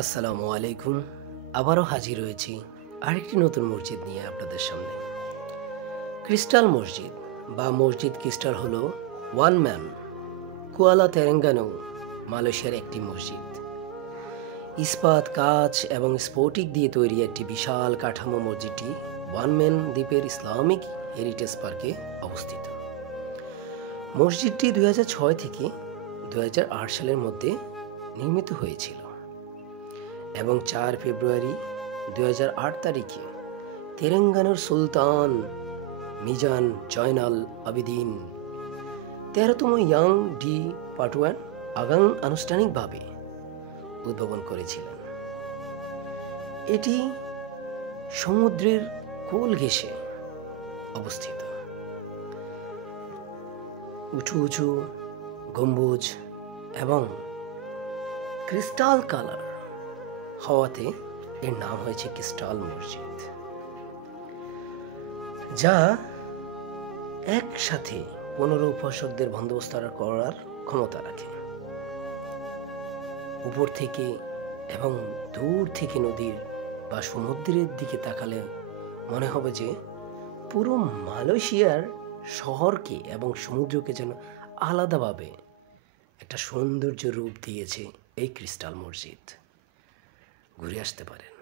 আসসালামু আলাইকুম। আবারও হাজির হয়েছি আরেকটি নতুন মসজিদ নিয়ে আপনাদের সামনে। ক্রিস্টাল মসজিদ বা মসজিদ ক্রিস্টাল হলো ওয়ান ম্যান কুয়ালা তেরেঙ্গানো, মালয়েশিয়ার একটি মসজিদ। ইস্পাত, কাঁচ এবং স্ফটিক দিয়ে তৈরি একটি বিশাল কাঠামো মসজিদটি ওয়ান ম্যান দ্বীপের ইসলামিক হেরিটেজ পার্কে অবস্থিত। মসজিদটি 2006 থেকে 2008 সালের মধ্যে নির্মিত হয়েছিল এবং 4 ফেব্রুয়ারি 2008 তারিখে তেলেঙ্গানার সুলতান মিজান জয়নাল আবেদিন 13তম ইয়াং ডি পাটওয়ান আগাম আনুষ্ঠানিকভাবে উদ্ভাবন করেছিলেন। এটি সমুদ্রের কোল ঘেঁষে অবস্থিত। উঁচু উঁচু গম্বুজ এবং ক্রিস্টাল কালার হওয়াতে এর নাম হয়েছে ক্রিস্টাল মসজিদ, যা একসাথে 15 উপাসকদের বন্দোবস্ত করার ক্ষমতা রাখে। উপর থেকে এবং দূর থেকে নদীর বা সমুদ্রের দিকে তাকালে মনে হবে যে পুরো মালয়েশিয়ার শহরকে এবং সমুদ্রকে যেন আলাদাভাবে একটা সৌন্দর্য রূপ দিয়েছে এই ক্রিস্টাল মসজিদ। ঘুরে আসতে পারেন।